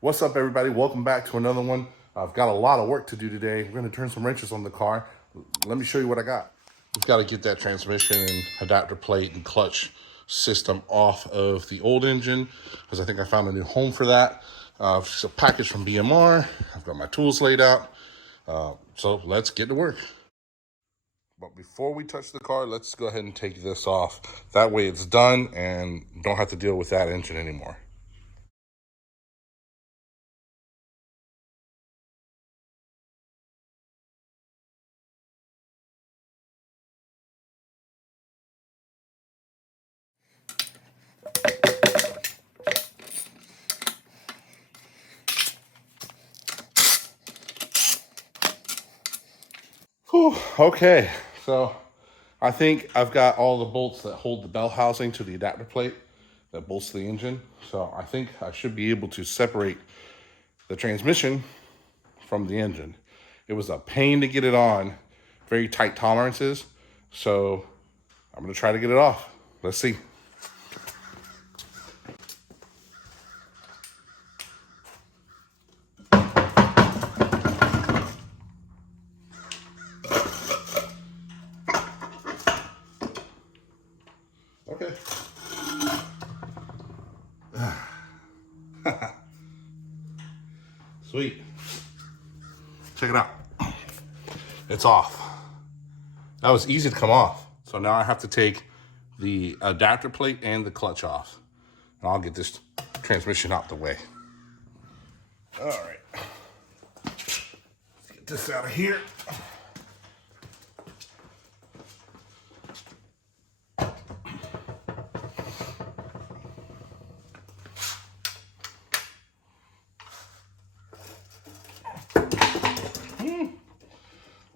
What's up, everybody? Welcome back to another one. I've got a lot of work to do today. We're going to turn some wrenches on the car. Let me show you what I got. We've got to get that transmission and adapter plate and clutch system off of the old engine because I think I found a new home for that. It's a package from BMR. I've got my tools laid out. So let's get to work. But before we touch the car, let's go ahead and take this off. That way it's done and don't have to deal with that engine anymore. Whew, okay, so I think I've got all the bolts that hold the bell housing to the adapter plate that bolts the engine. So I think I should be able to separate the transmission from the engine. It was a pain to get it on, very tight tolerances. So I'm gonna try to get it off. Let's see. Okay. Sweet. Check it out. It's off. That was easy to come off. So now I have to take the adapter plate and the clutch off. And I'll get this transmission out the way. All right. Let's get this out of here.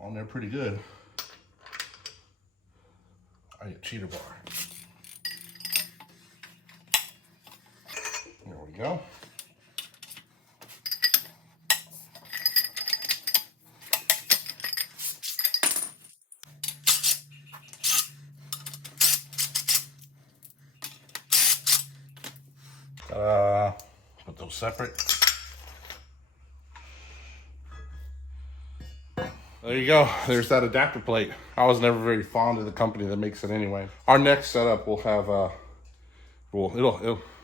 On there pretty good. I need a cheater bar. There we go. Put those separate. There you go. There's that adapter plate. I was never very fond of the company that makes it anyway. Our next setup will have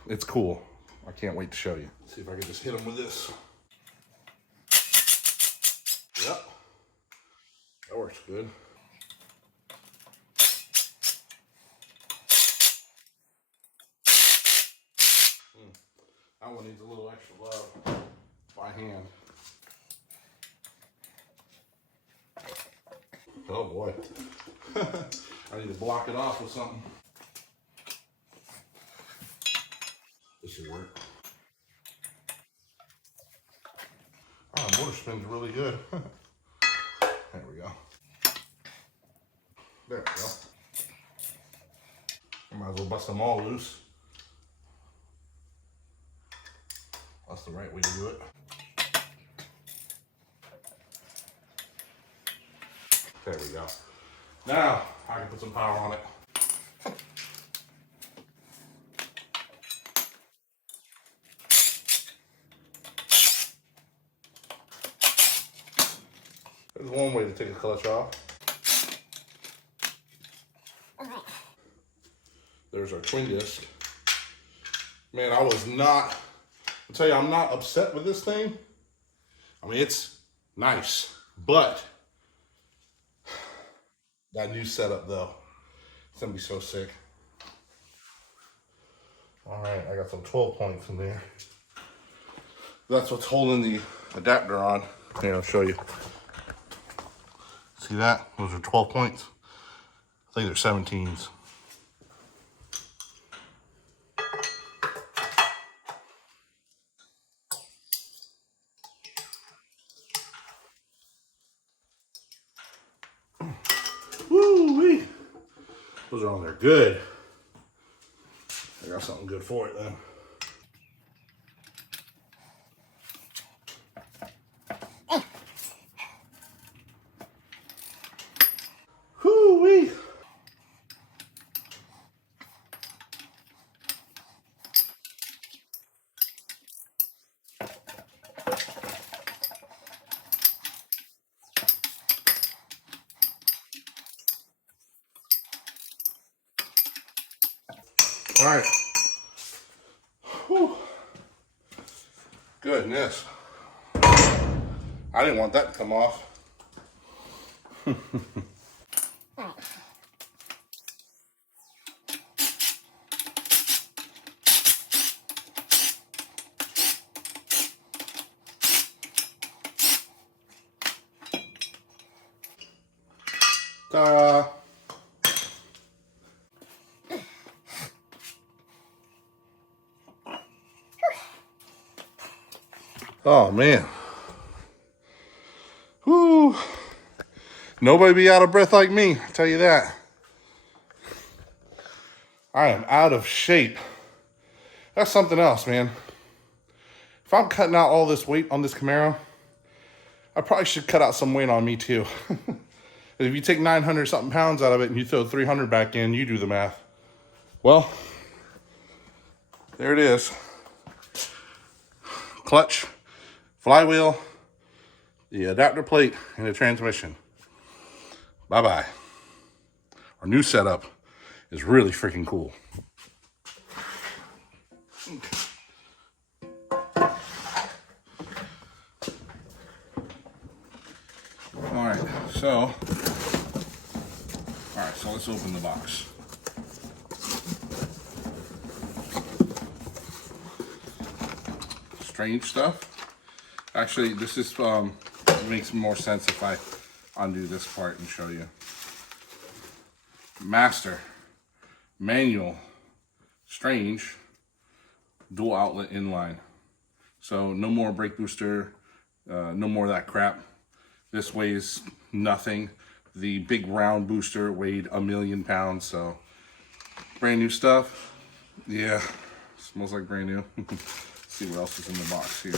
it's cool. I can't wait to show you. Let's see if I can just hit them with this. Yep. That works good. That one needs a little extra love by hand. Oh boy. I need to block it off with something. This should work. Oh, the motor spins really good. There we go. There we go. I might as well bust them all loose. That's the right way to do it. There we go. Now I can put some power on it. There's one way to take a clutch off. There's our twin disc. Man, I'll tell you, I'm not upset with this thing. I mean, it's nice, but that new setup though, it's gonna be so sick. All right, I got some 12 points in there. That's what's holding the adapter on. Here, I'll show you. See that? Those are 12 points. I think they're 17s. Woo-wee. Those are on there good. I got something good for it then. Woo-wee. All right. Whew. Goodness. I didn't want that to come off. Ta-da. Oh man. Whoo. Nobody be out of breath like me, I tell you that. I am out of shape. That's something else, man. If I'm cutting out all this weight on this Camaro, I probably should cut out some weight on me too. If you take 900 something pounds out of it and you throw 300 back in, you do the math. Well, there it is. Clutch, flywheel, the adapter plate, and the transmission. Bye-bye. Our new setup is really freaking cool. So let's open the box. Strange stuff. Actually, this is makes more sense if I undo this part and show you. Master, manual, strange, dual outlet inline. So no more brake booster, no more of that crap. This weighs nothing. The big round booster weighed 1,000,000 pounds, so brand new stuff. Yeah, smells like brand new. Let's see what else is in the box here.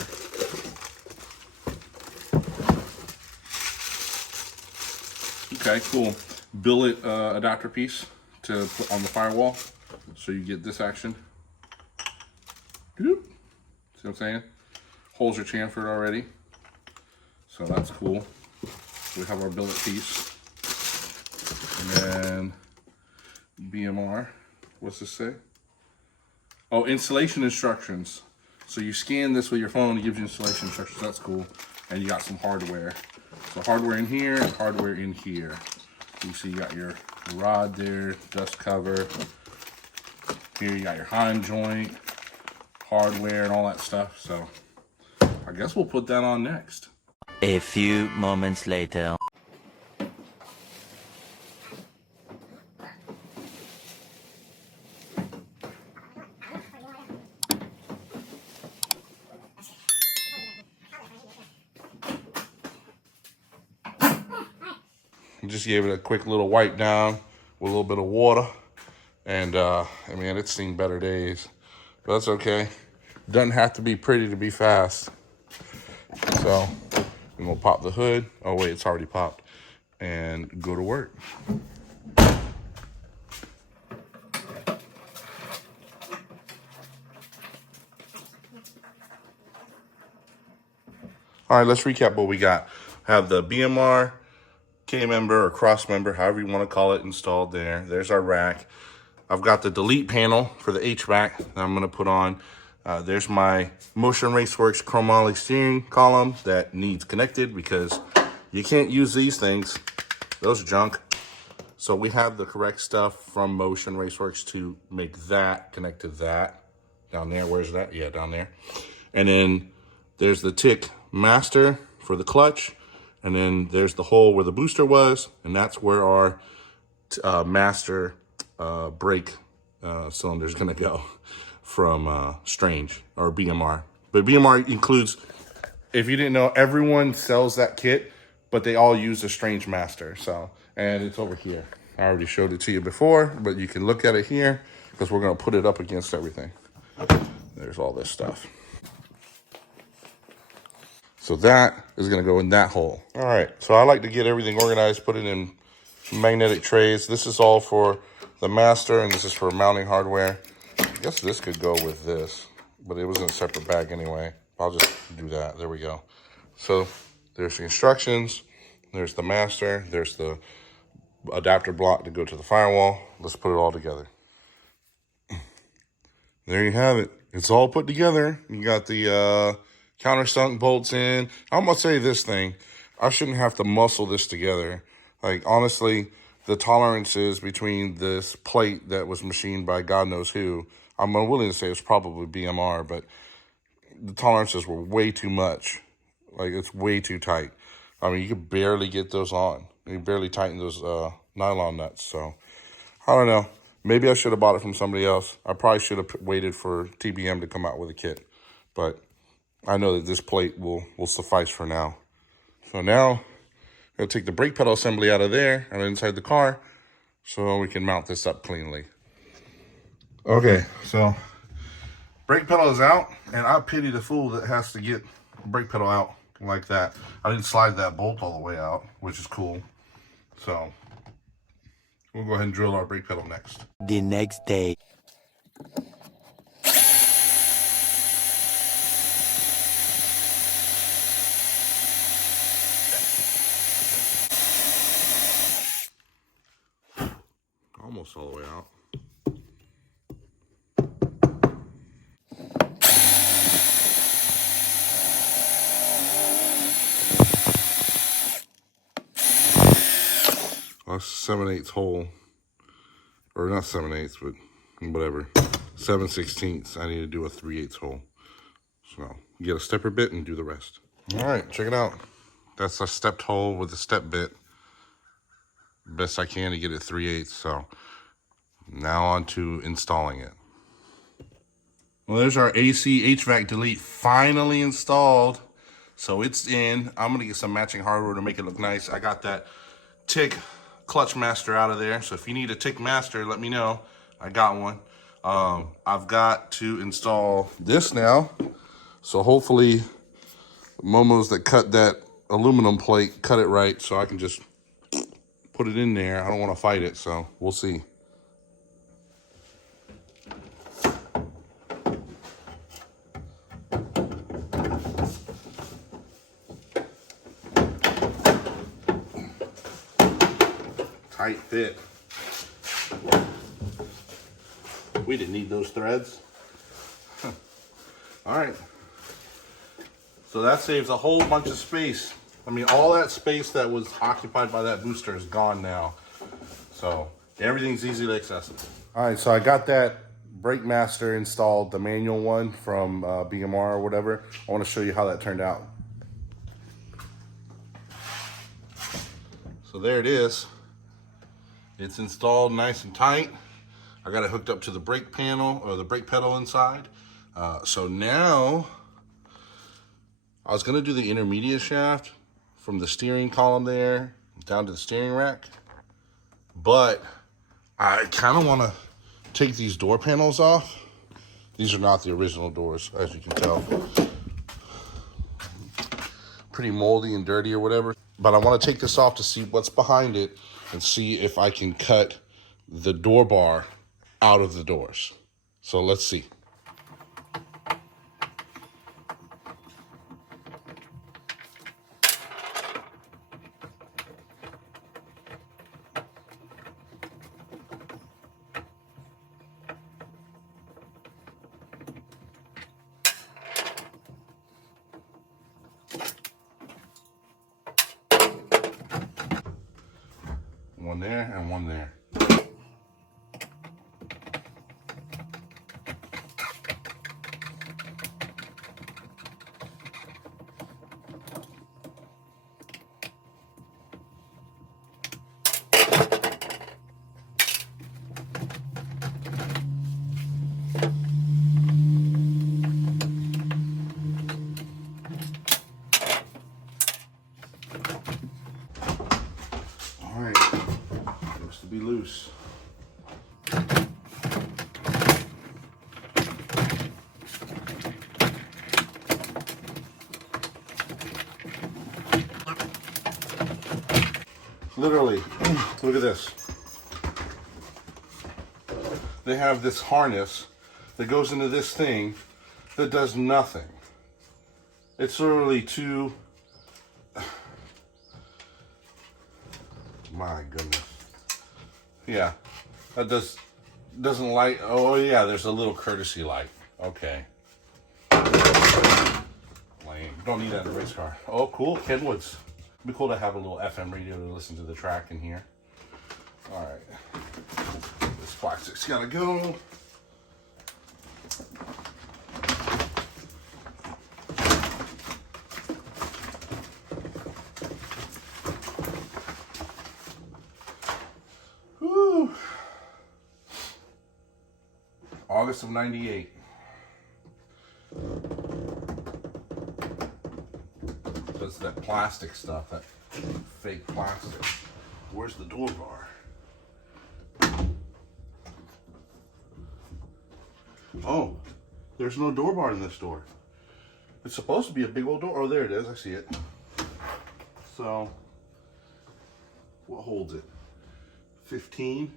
Okay, cool. Billet adapter piece to put on the firewall, so you get this action. See what I'm saying? Holes are chamfered already, so that's cool. We have our billet piece, and then BMR. What's this say? Oh, installation instructions. So you scan this with your phone, it gives you installation instructions. That's cool. And you got some hardware. So hardware in here and hardware in here. You see you got your rod there, dust cover. Here you got your Heim joint, hardware and all that stuff. So I guess we'll put that on next. A few moments later. Just gave it a quick little wipe down with a little bit of water. And I mean, it's seen better days, but that's okay. Doesn't have to be pretty to be fast. So I'm gonna pop the hood. Oh wait, it's already popped. And go to work. All right, let's recap what we got. Have the BMR K-member or cross member, however you want to call it, installed there. There's our rack. I've got the delete panel for the HVAC that I'm going to put on. There's my Motion Raceworks chromoly steering column that needs connected because you can't use these things. Those are junk. So we have the correct stuff from Motion Raceworks to make that connect to that. Down there, where's that? Yeah, down there. And then there's the tick master for the clutch. And then there's the hole where the booster was. And that's where our master brake cylinder is going to go from Strange or BMR. But BMR includes, if you didn't know, everyone sells that kit, but they all use a Strange master. So, and it's over here. I already showed it to you before, but you can look at it here because we're going to put it up against everything. There's all this stuff. So that is going to go in that hole. All right, so I like to get everything organized, put it in magnetic trays. This is all for the master, and this is for mounting hardware. I guess this could go with this, but it was in a separate bag anyway. I'll just do that. There we go. So there's the instructions. There's the master. There's the adapter block to go to the firewall. Let's put it all together. there you have it. It's all put together. You got the countersunk bolts in. I'm gonna say this thing, I shouldn't have to muscle this together. Like, honestly, the tolerances between this plate that was machined by God knows who, I'm willing to say it's probably BMR, but the tolerances were way too much. Like, it's way too tight. I mean, you could barely get those on. You barely tighten those nylon nuts. So, I don't know. Maybe I should have bought it from somebody else. I probably should have waited for TBM to come out with a kit. But I know that this plate will suffice for now. So now, I'm going to take the brake pedal assembly out of there and inside the car so we can mount this up cleanly. Okay, so brake pedal is out, and I pity the fool that has to get the brake pedal out like that. I didn't slide that bolt all the way out, which is cool. So we'll go ahead and drill our brake pedal next. The next day. Almost all the way out. That's 7/8 hole, or not 7/8, but whatever, 7/16. I need to do a 3/8 hole. So get a stepper bit and do the rest. All right, check it out. That's a stepped hole with a step bit. Best I can to get it 3/8. So now on to installing it. Well, there's our AC HVAC delete finally installed. So it's in. I'm gonna get some matching hardware to make it look nice. I got that tick clutch master out of there. So if you need a tick master, let me know. I got one. I've got to install this now. So hopefully Momos that cut that aluminum plate cut it right so I can just put it in there. I don't want to fight it, so we'll see. Tight fit. We didn't need those threads. All right. So that saves a whole bunch of space. I mean, all that space that was occupied by that booster is gone now. So everything's easily accessible. All right, so I got that brake master installed, the manual one from BMR or whatever. I want to show you how that turned out. So there it is. It's installed nice and tight. I got it hooked up to the brake panel or the brake pedal inside. So now I was gonna do the intermediate shaft from the steering column there down to the steering rack, but I kind of want to take these door panels off. These are not the original doors, as you can tell. Pretty moldy and dirty or whatever. But I want to take this off to see what's behind it and see if I can cut the door bar out of the doors. So let's see. One there and one there. All right, looks to be loose. Literally, look at this. They have this harness that goes into this thing that does nothing. It's literally two, my goodness. Yeah, that does doesn't light. Oh yeah, there's a little courtesy light. Okay. Lame. Don't need that in a race car. Oh, cool. Kenwoods. It'd be cool to have a little FM radio to listen to the track in here. All right. This plastic's gotta go. Whew. August of '98. That's that plastic stuff, that fake plastic. Where's the door bar? Oh, there's no door bar in this door. It's supposed to be a big old door. Oh, there it is. I see it. So, what holds it? 15?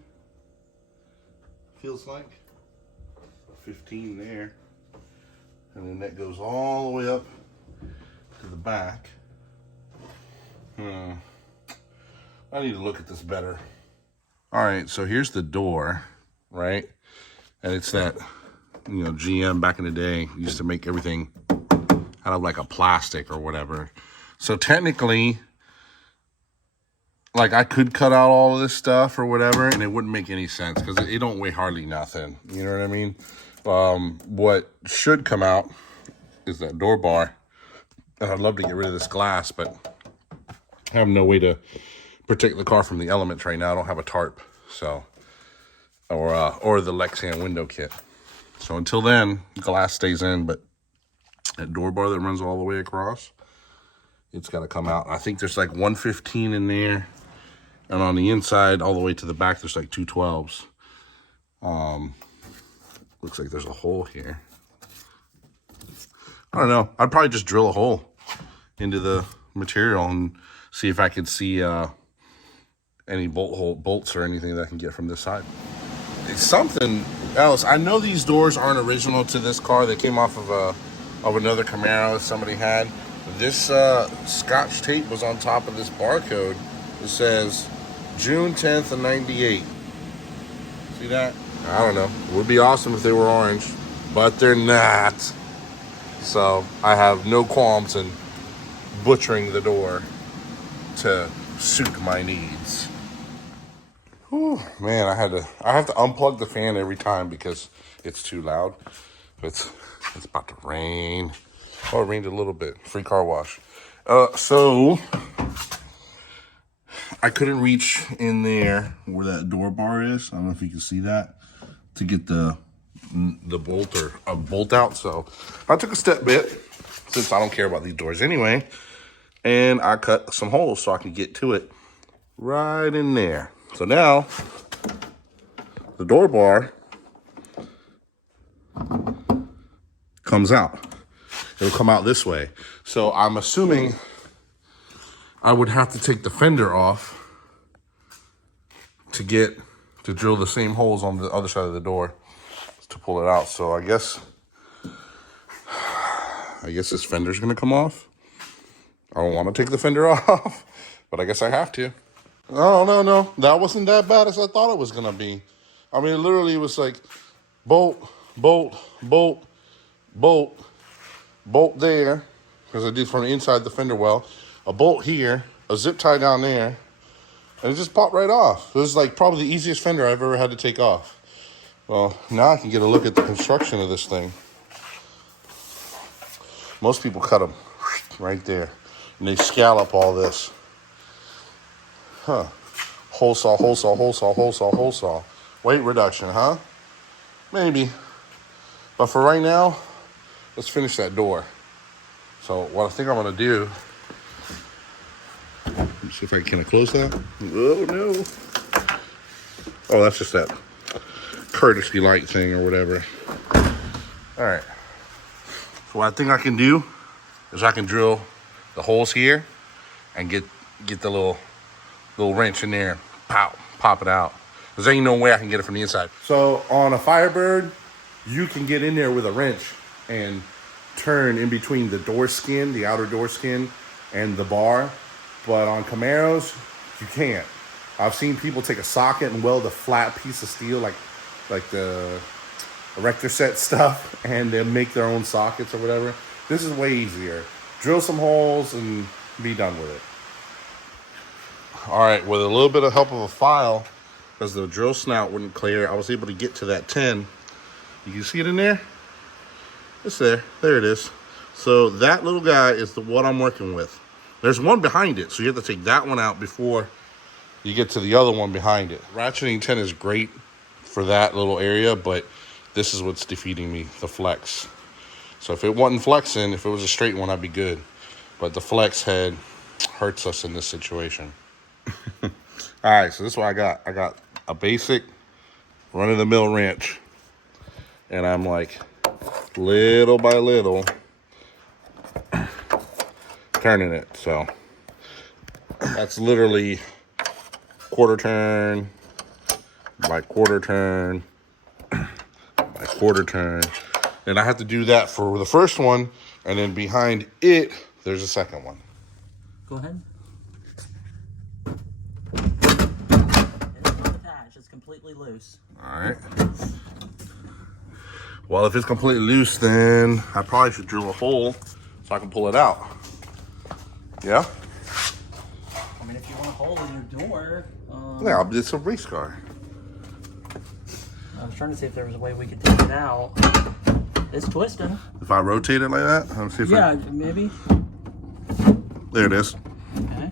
Feels like. 15 there. And then that goes all the way up to the back. I need to look at this better. All right, so here's the door, right? And it's that, you know, GM back in the day used to make everything out of like a plastic or whatever. So technically, like I could cut out all of this stuff or whatever and it wouldn't make any sense because it don't weigh hardly nothing. You know what I mean? What should come out is that door bar. And I'd love to get rid of this glass, but I have no way to protect the car from the elements right now. I don't have a tarp, so, or the Lexan window kit. So until then, glass stays in, but that door bar that runs all the way across, it's got to come out. I think there's like 115 in there, and on the inside, all the way to the back, there's like 212s. Looks like there's a hole here. I don't know. I'd probably just drill a hole into the material and see if I could see any bolts or anything that I can get from this side. It's something else. I know these doors aren't original to this car. They came off of another Camaro that somebody had. This Scotch tape was on top of this barcode. It says June 10th of '98. See that? I don't know. It would be awesome if they were orange, but they're not. So I have no qualms in butchering the door to suit my needs. Whew, man, I have to unplug the fan every time because it's too loud. It's about to rain. Oh, it rained a little bit. Free car wash. So I couldn't reach in there where that door bar is. I don't know if you can see that, to get the bolt or a bolt out. So I took a step bit, since I don't care about these doors anyway, and I cut some holes so I can get to it right in there. So now the door bar comes out. It'll come out this way. So I'm assuming I would have to take the fender off to drill the same holes on the other side of the door to pull it out. So I guess this fender's gonna come off. I don't want to take the fender off, but I guess I have to. Oh, no, that wasn't that bad as I thought it was gonna be. I mean, literally it was like bolt, bolt, bolt, bolt, bolt there, because I did from the inside the fender well, a bolt here, a zip tie down there, and it just popped right off. It was like probably the easiest fender I've ever had to take off. Well, now I can get a look at the construction of this thing. Most people cut them right there, and they scallop all this. Huh. Hole saw, hole saw, hole saw, hole saw, hole saw. Weight reduction, huh? Maybe. But for right now, let's finish that door. So what I think I'm gonna do, let me see if I can close that. Oh no. Oh, that's just that courtesy light thing or whatever. All right. So what I think I can do is I can drill the holes here and get the little wrench in there, pop it out. Because there ain't no way I can get it from the inside. So on a Firebird, you can get in there with a wrench and turn in between the door skin, the outer door skin, and the bar. But on Camaros, you can't. I've seen people take a socket and weld a flat piece of steel, like like the erector set stuff, and they'll make their own sockets or whatever. This is way easier. Drill some holes and be done with it. All right, with a little bit of help of a file, because the drill snout wouldn't clear, I was able to get to that 10. You can see it in there? It's there. There it is. So that little guy is what I'm working with. There's one behind it, so you have to take that one out before you get to the other one behind it. Ratcheting 10 is great for that little area, but this is what's defeating me, the flex. So if it wasn't flexing, if it was a straight one, I'd be good. But the flex head hurts us in this situation. All right, so this is what I got. I got a basic run-of-the-mill wrench. And I'm like, little by little, turning it. So that's literally quarter turn by quarter turn by quarter turn. And I have to do that for the first one, and then behind it, there's a second one. Go ahead. It's not attached, it's completely loose. All right. Well, if it's completely loose, then I probably should drill a hole so I can pull it out. Yeah? I mean, if you want a hole in your door. Yeah, it's a race car. I was trying to see if there was a way we could take it out. It's twisting. If I rotate it like that, let's see if yeah, maybe. There it is. Okay.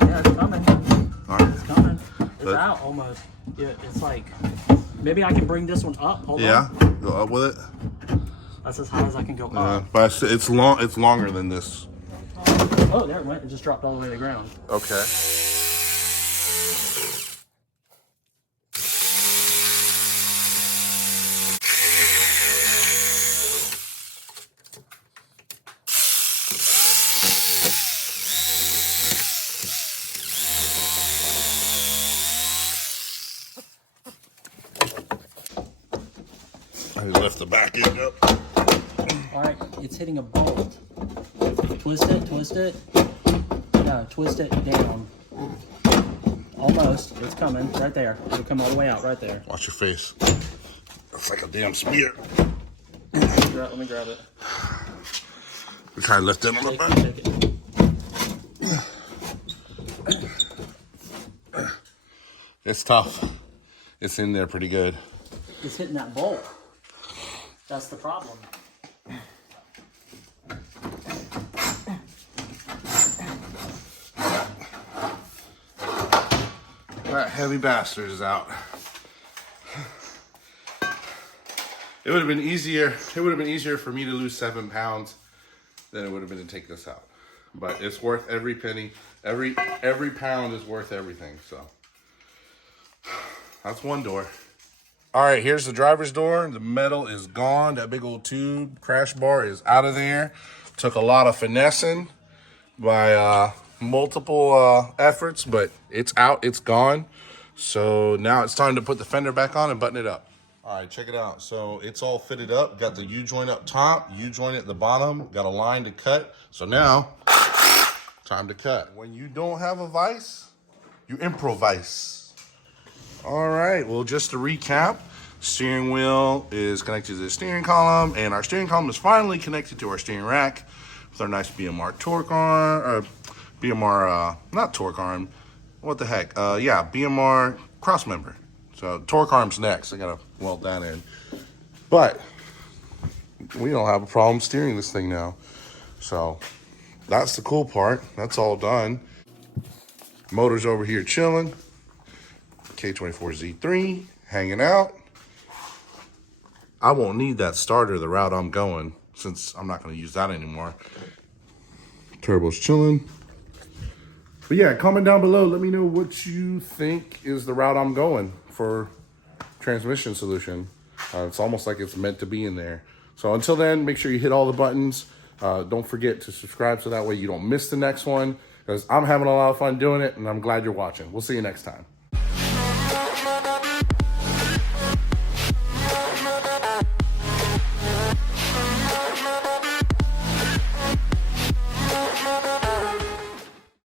Yeah, it's coming. All right. It's coming. It's out almost. Yeah, it's like, maybe I can bring this one up. Hold on. Go up with it. That's as high as I can go up. But it's long. It's longer than this. Oh, there it went. It just dropped all the way to the ground. Okay. I lift the back end up. All right, it's hitting a bolt. Twist it, twist it. No, twist it down. Almost. It's coming right there. It'll come all the way out right there. Watch your face. It's like a damn spear. Let me grab it. We try to lift it a little bit. Take it. It's tough. It's in there pretty good. It's hitting that bolt. That's the problem. That heavy bastard is out. It would have been easier. It would have been easier for me to lose 7 pounds than it would have been to take this out. But it's worth every penny. Every pound is worth everything. So that's one door. All right, here's the driver's door. The metal is gone. That big old tube crash bar is out of there. Took a lot of finessing by multiple efforts, but it's out, it's gone. So now it's time to put the fender back on and button it up. All right, check it out. So it's all fitted up. Got the U-joint up top, U-joint at the bottom. Got a line to cut. So now, time to cut. When you don't have a vise, you improvise. All right, well, just to recap, steering wheel is connected to the steering column, and our steering column is finally connected to our steering rack with our nice BMR torque arm, or BMR, not torque arm, what the heck, yeah, BMR cross member. So torque arm's next. I gotta weld that in. But we don't have a problem steering this thing now. So that's the cool part. That's all done. Motor's over here chilling. K24 Z3 hanging out. I won't need that starter the route I'm going, since I'm not going to use that anymore. Turbo's chilling. But yeah, comment down below. Let me know what you think is the route I'm going for transmission solution. It's almost like it's meant to be in there. So until then, make sure you hit all the buttons. Don't forget to subscribe so that way you don't miss the next one, because I'm having a lot of fun doing it, and I'm glad you're watching. We'll see you next time.